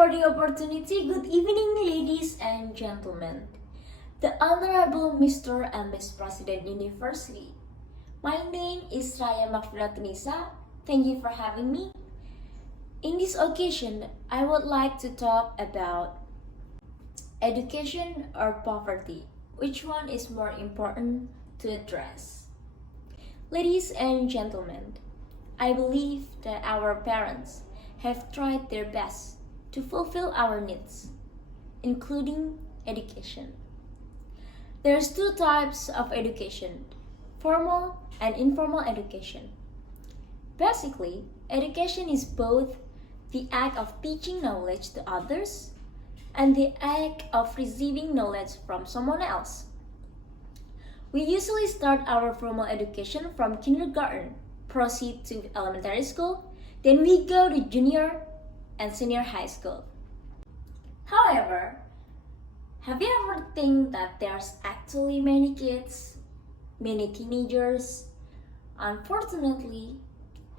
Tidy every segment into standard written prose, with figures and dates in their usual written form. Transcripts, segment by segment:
for the opportunity. Good evening, ladies and gentlemen. The Honorable Mr. and Miss President University. My name is Raya Maghfiratunnisa. Thank you for having me. In this occasion, I would like to talk about education or poverty. Which one is more important to address? Ladies and gentlemen, I believe that our parents have tried their best to fulfill our needs, including education. There's two types of education, formal and informal education. Basically, education is both the act of teaching knowledge to others and the act of receiving knowledge from someone else. We usually start our formal education from kindergarten, proceed to elementary school, then we go to junior and senior high school. However, have you ever think that there's actually many kids, many teenagers, unfortunately,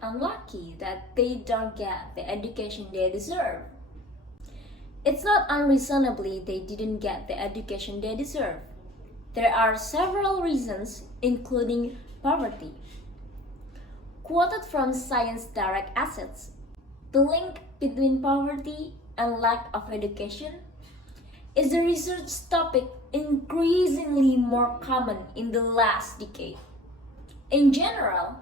unlucky that they don't get the education they deserve? It's not unreasonably they didn't get the education they deserve. There are several reasons, including poverty. Quoted from Science Direct Assets, the link between poverty and lack of education is a research topic increasingly more common in the last decade. In general,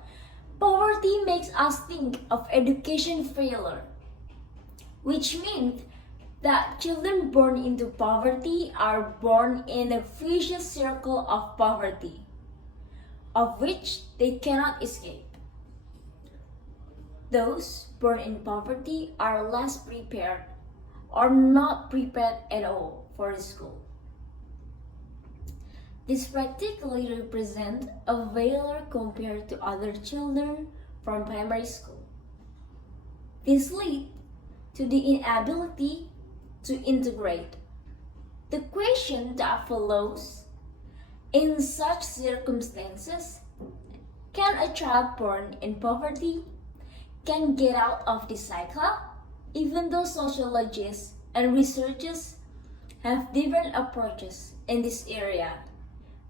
poverty makes us think of education failure, which means that children born into poverty are born in a vicious circle of poverty, of which they cannot escape. Those born in poverty are less prepared or not prepared at all for school. This practically represents a failure compared to other children from primary school. This leads to the inability to integrate. The question that follows: in such circumstances, can a child born in poverty can get out of this cycle? Even though sociologists and researchers have different approaches in this area,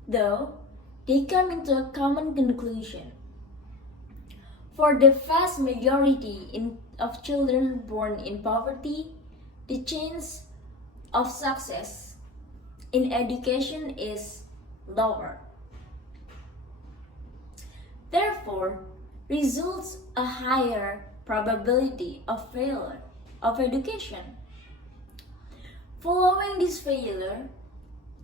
though they come into a common conclusion. For the vast majority of children born in poverty, the chance of success in education is lower. Therefore, results a higher probability of failure of education. Following this failure,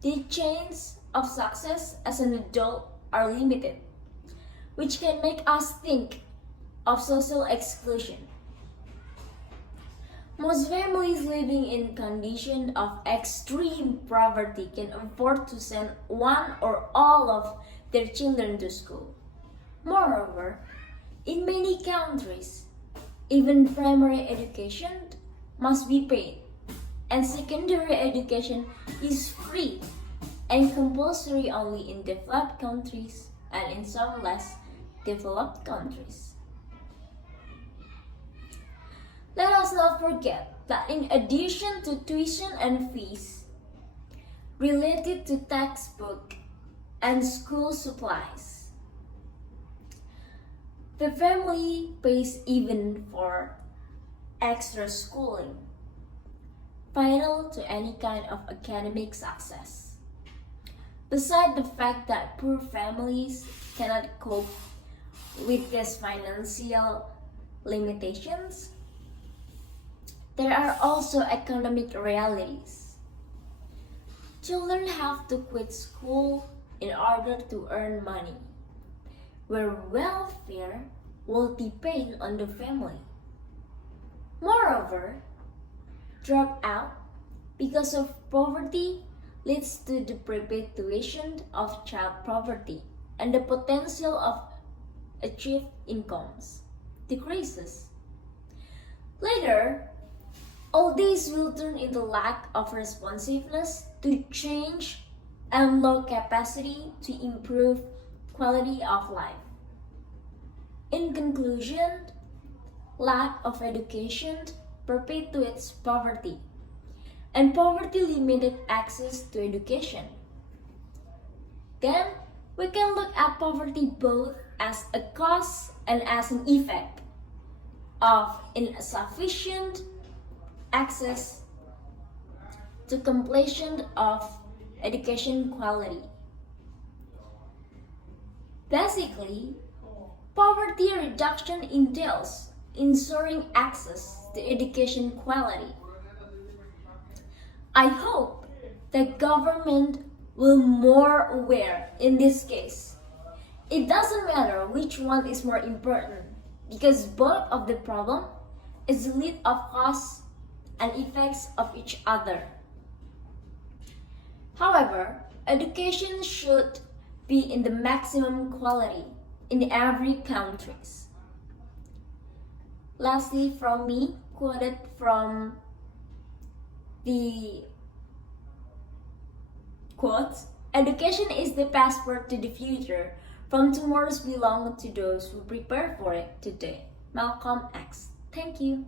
the chances of success as an adult are limited, which can make us think of social exclusion. Most families living in conditions of extreme poverty can afford to send one or all of their children to school. Moreover, in many countries, even primary education must be paid, and secondary education is free and compulsory only in developed countries and in some less developed countries. Let us not forget that in addition to tuition and fees related to textbook and school supplies, the family pays even for extra schooling, vital to any kind of academic success. Besides the fact that poor families cannot cope with these financial limitations, there are also economic realities. Children have to quit school in order to earn money, where welfare will depend on the family. Moreover, dropout because of poverty leads to the perpetuation of child poverty, and the potential of achieved incomes decreases. Later, all this will turn into lack of responsiveness to change and low capacity to improve quality of life. In conclusion, lack of education perpetuates poverty, and poverty limited access to education. Then we can look at poverty both as a cause and as an effect of insufficient access to completion of education quality. Basically, poverty reduction entails ensuring access to education quality. I hope the government will more aware in this case. It doesn't matter which one is more important because both of the problem is the lead of cause and effects of each other. However, education should be in the maximum quality in every countries. Lastly, from me, quoted from the quote, education is the passport to the future. From tomorrow's belong to those who prepare for it today. Malcolm X. Thank you.